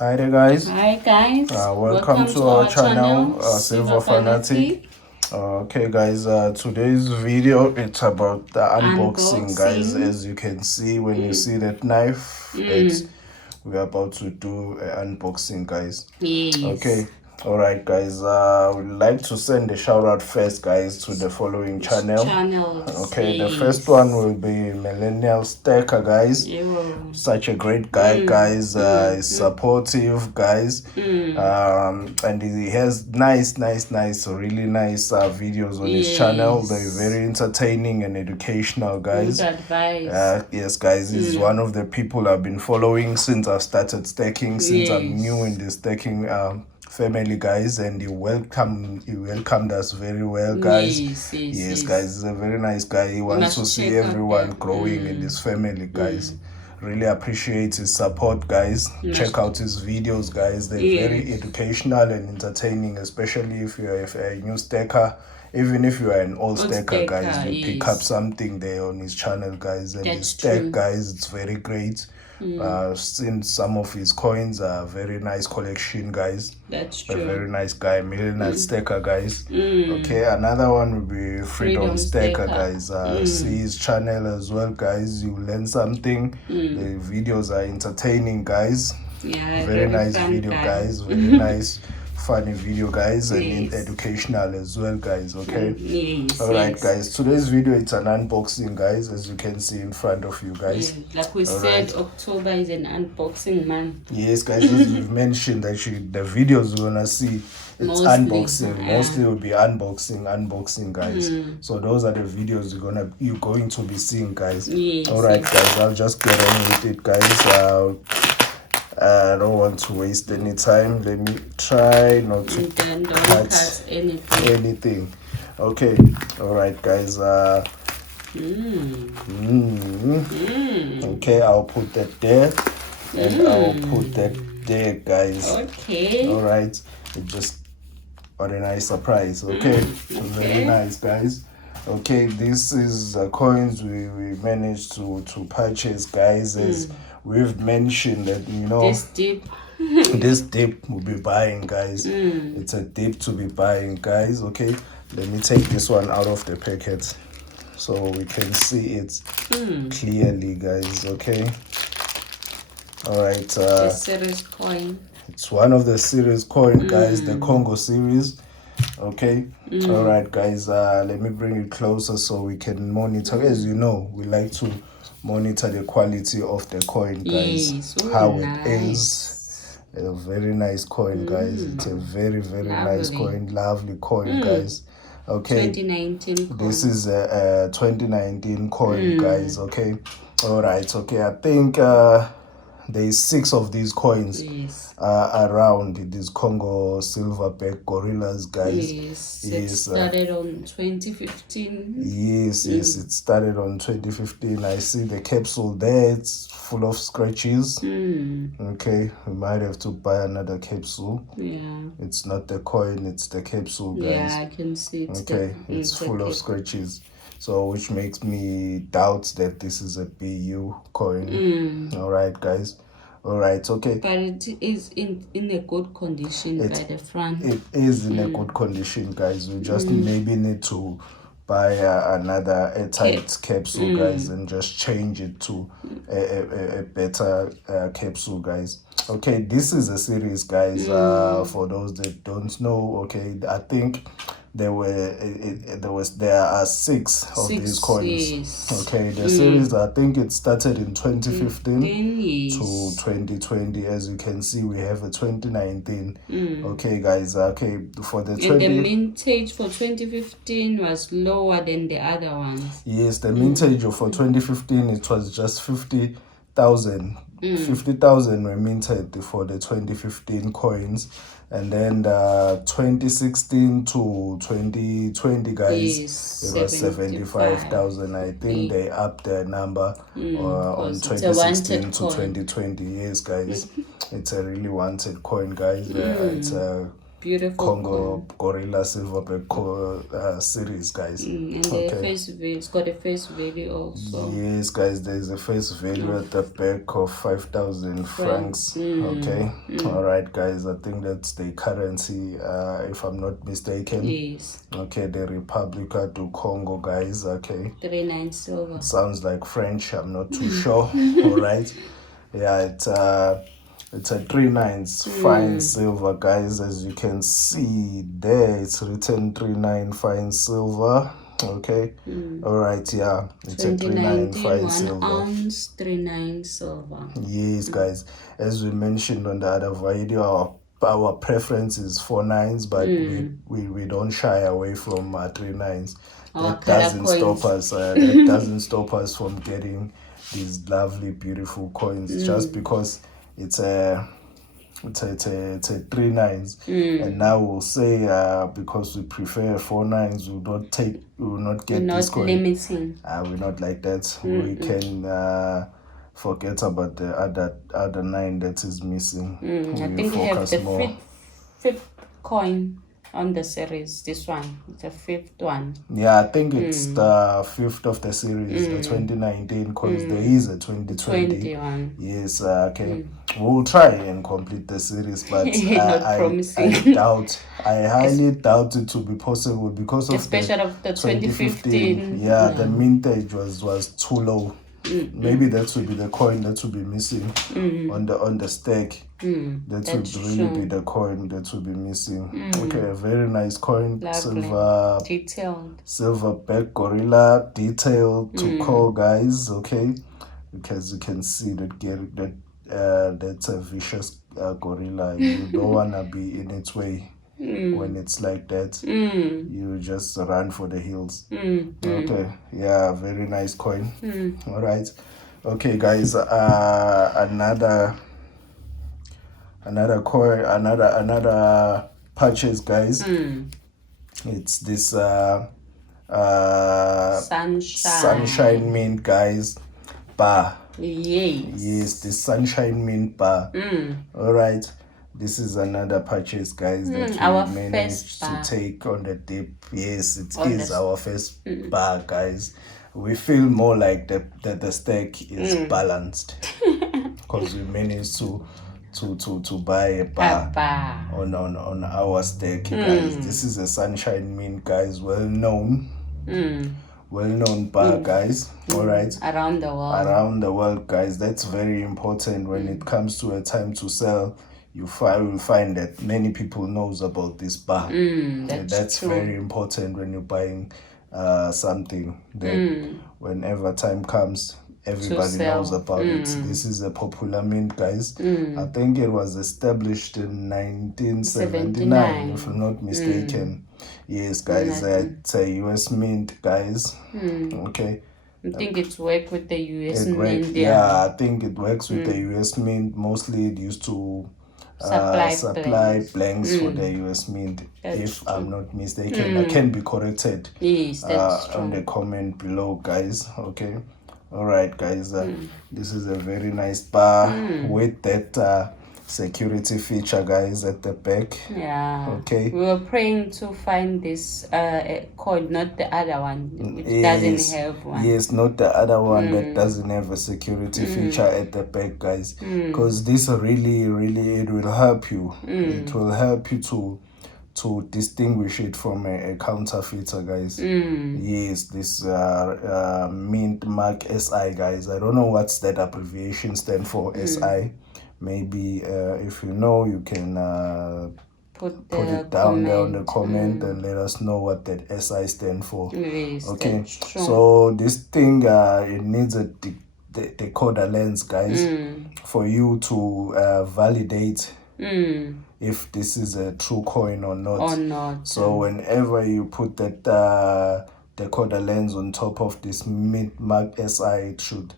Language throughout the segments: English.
Hi there, guys. Hi guys, Welcome to our channel, Silver Fanatic. Okay, guys. Today's video it's about the unboxing, guys. As you can see, when you see that knife, that we're about to do an unboxing, guys. Yes. Okay. All right, guys. We'd like to send a shout out first, guys, to the following channels. Okay, the first one will be Millennial Stacker, guys. Such a great guy, guys. He's supportive, guys. And he has nice, really nice videos on his channel. They're very entertaining and educational, guys. Good advice. Yes, guys. He's one of the people I've been following since I started stacking, since I'm new in the stacking family, guys, and he welcomed us very well, guys. Yes, guys, he's a very nice guy. He wants to see everyone growing in this family, guys. Really appreciate his support, guys. Check out his videos, guys. They're very educational and entertaining, especially if you're a new stacker. Even if you are an old stacker, guys, you pick up something there on his channel, guys. And his stack, guys, it's very great. Since some of his coins are very nice collection, guys. That's true. A very nice guy, Millennial Stacker, guys. Okay, another one will be Freedom Stacker, guys. See his channel as well, guys. You learn something. The videos are entertaining, guys. Yeah, very nice video, guys. Very nice funny video, guys, and educational as well, guys. Okay. All right, guys, today's video it's an unboxing, guys, as you can see in front of you, guys. Like we said, October is an unboxing month. Yes, guys, as we've mentioned, actually the videos you're gonna see it's unboxing. Mostly will be unboxing, guys. So those are the videos you're going to be seeing, guys. All right, guys, I'll just get on with it, guys. I don't want to waste any time. Let me try not to cut anything. Okay. All right, guys. Okay, I'll put that there, and I'll put that there, guys. Okay. All right. Just what a nice surprise. Okay. Very nice, guys. Okay, this is coins we managed to purchase, guys. As we've mentioned that this dip we'll be buying, guys. It's a dip to be buying, guys. Okay, let me take this one out of the packet so we can see it clearly, guys. Okay. All right. The series coin. It's one of the series coin, guys. The Congo series. Okay. All right, guys, let me bring it closer so we can monitor. As you know, we like to monitor the quality of the coin, guys. How it is. A very nice coin, guys. It's a very nice coin. Lovely coin, guys. Okay, 2019 coin. This is a 2019 coin, guys. Okay. All right. Okay, I think there's 6 of these coins around these Congo silverback gorillas, guys. It started on 2015. Yes, it started on 2015. I see the capsule there. It's full of scratches. Okay, we might have to buy another capsule. Yeah. It's not the coin, it's the capsule, guys. Yeah, I can see it. Okay, it's full of scratches. So, which makes me doubt that this is a BU coin. All right, guys. All right, okay. But it is in a good condition by the front. It is in a good condition, guys. We just maybe need to buy another airtight capsule, guys, and just change it to a better capsule, guys. Okay, this is a series, guys. For those that don't know, okay, I think there are 6 of these coins. Okay, the series, I think it started in 2015 to 2020. As you can see, we have a 2019. Okay, guys. Okay, for the and the mintage for 2015 was lower than the other ones. Yes, the mintage for 2015 it was just 50,000. 50,000 were minted for the 2015 coins, and then the 2016 to 2020, guys, it was 75,000. I think they upped their number on 2016 to 2020. Yes, guys, it's a really wanted coin, guys. It's a beautiful Congo coin. Gorilla Silverback series, guys. And the face value, it's got a face value also. Yes, guys, there's a face value at the back of 5,000 francs. Okay, all right, guys. I think that's the currency, if I'm not mistaken. Yes. Okay, the Republica du Congo, guys. Okay, 39 silver. Sounds like French. I'm not too sure. All right, yeah, it's a 39 fine silver, guys. As you can see there, it's written 39 fine silver. Okay, all right, yeah, it's a 39 fine silver. 1 ounce, 39 silver. Yes, guys, as we mentioned on the other video, our preference is 49s, but we don't shy away from 39s. That doesn't stop us. That doesn't stop us from getting these lovely, beautiful coins. Just because it's a 39s, and now we'll say because we prefer 49s, we will not get this coin. Limiting. We're not like that. We can forget about the other 9 that is missing. I think we have the fifth coin on the series. This one, it's the 5th one. Yeah, I think it's the 5th of the series, the 2019, because there is a 2020. 21. Yes, okay. We'll try and complete the series, but not promising. I highly doubt it to be possible because of especially of the 2015. Yeah, the mintage was too low. Maybe that would be the coin that would be missing on the stack. That would really be the coin that would be missing. Okay, a very nice coin. Lovely. Detailed. Silverback Gorilla, detailed to call, guys. Okay, because you can see that's a vicious gorilla. You don't wanna be in its way. When it's like that, you just run for the hills. Okay, yeah, very nice coin. All right, okay, guys, another coin, another purchase, guys. It's this sunshine mint, guys, bar. Yes, the sunshine mint bar. All right, this is another purchase, guys, that we managed to take on the dip. Yes, it is our first bar, guys. We feel more like the stack is balanced because we managed to buy a bar on our stack, guys. This is a sunshine mint, guys, well known bar, guys. All right, around the world, guys. That's very important when it comes to a time to sell. You will find that many people knows about this bar. That's very important when you're buying something. That whenever time comes, everybody knows about it. This is a popular mint, guys. I think it was established in 1979, if I'm not mistaken. Yes, guys, it's a US mint, guys. Okay. I think it's work with the US mint. Yeah, I think it works with the US mint. Mostly it used to supply blanks for the US mint. If I'm not mistaken, I can be corrected. Yes, that's true. On the comment below, guys. Okay. All right, guys. This is a very nice bar with that security feature, guys, at the back. Yeah. Okay. We were praying to find this coin, not the other one, which doesn't have one. Yes, not the other one that doesn't have a security feature at the back, guys. Because this really, it will help you. It will help you to distinguish it from a counterfeiter, guys. Yes, this mint mark SI, guys. I don't know what's that abbreviation stand for. SI. Maybe if you know, you can put it down there on the comment and let us know what that SI stand for. Yes, okay, so this thing it needs a decoder lens, guys, for you to validate if this is a true coin or not. So whenever you put that decoder lens on top of this mint mark SI, it should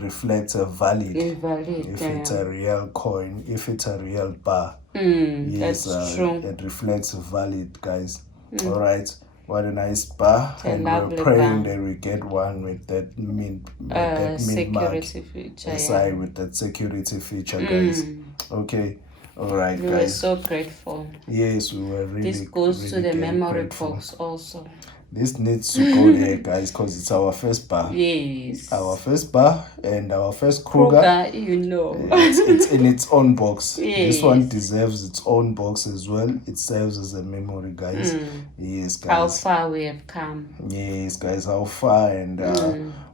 reflect a valid if it's a real coin, if it's a real bar. Yes, that's true. It reflects valid, guys. All right, what a nice bar, and we're praying that we get one with that mint mark security feature, SI with that security feature, guys. Okay, All right, we guys. were so grateful. Yes, we were really. This goes to the memory grateful. box also. This needs to go there, guys, because it's our first bar. Yes. Our first bar and our first Kruger. You know. It's in its own box. Yes. This one deserves its own box as well. It serves as a memory, guys. Yes, guys. How far we have come. Yes, guys, how far and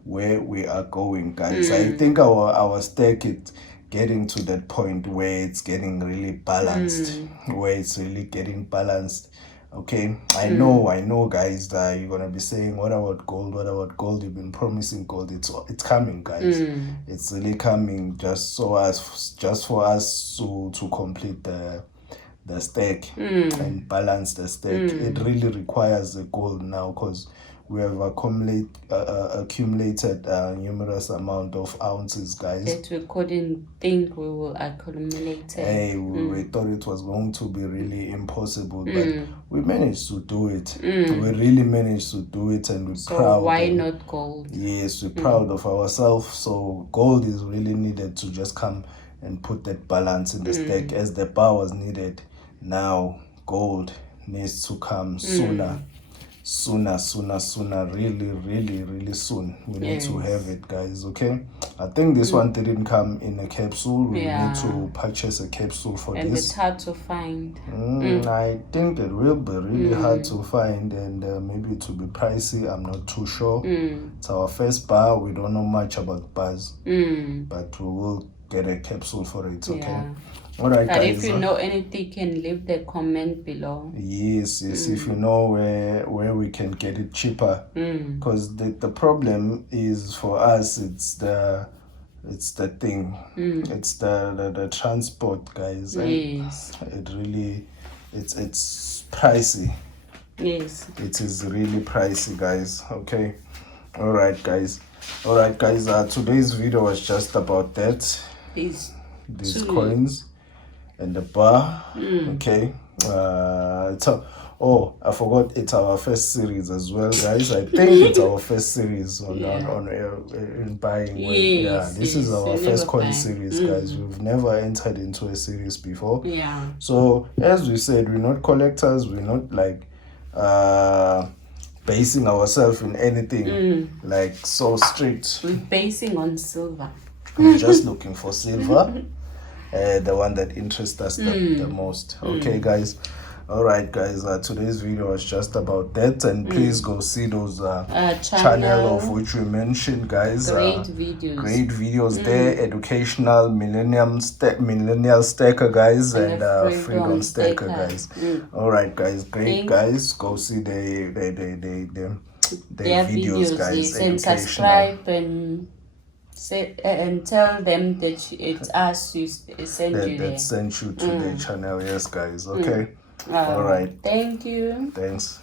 where we are going, guys. I think our stack is getting to that point where it's getting really balanced. Where it's really getting balanced. Okay, I know, guys, that you're gonna be saying, what about gold? What about gold? You've been promising gold. It's coming, guys. It's really coming. Just for us to complete the stack and balance the stack. It really requires the gold now, because we have accumulated numerous amount of ounces, guys, that we couldn't think we will accumulate. Hey, we thought it was going to be really impossible, but we managed to do it. We really managed to do it, and we're proud. Why not gold? Yes, we're proud of ourselves. So gold is really needed to just come and put that balance in the stack, as the bar was needed. Now gold needs to come sooner, really soon. We need to have it, guys. Okay, I think this one didn't come in a capsule. We need to purchase a capsule for and this. It's hard to find. I think it will be really hard to find, and maybe it will be pricey. I'm not too sure. It's our first bar. We don't know much about bars, but we will get a capsule for it. Okay. All right, but guys. If you know anything, you can leave the comment below. Yes. If you know where we can get it cheaper, because the problem is for us, it's the thing, it's the transport, guys. Yes. It really, it's pricey. Yes. It is really pricey, guys. Okay. All right, guys. Today's video was just about that. These coins and the bar. Okay. I forgot, it's our first series as well, guys. I think it's our first series on in buying. This is our first coin series, guys. We've never entered into a series before. So as we said, we're not collectors. We're not like basing ourselves in anything like so strict. We're basing on silver. We're just looking for silver. The one that interests us the most. Okay, guys. All right, guys. Today's video was just about that, and please go see those channel of which we mentioned, guys. Great videos there. Educational, Millennial Stacker, guys, and Freedom Stacker, guys. All right, guys. Great, guys. Go see their videos, guys. And subscribe and tell them that it's us who sent you there. That sent you to their channel. Yes, guys. Okay. All right. Thank you. Thanks.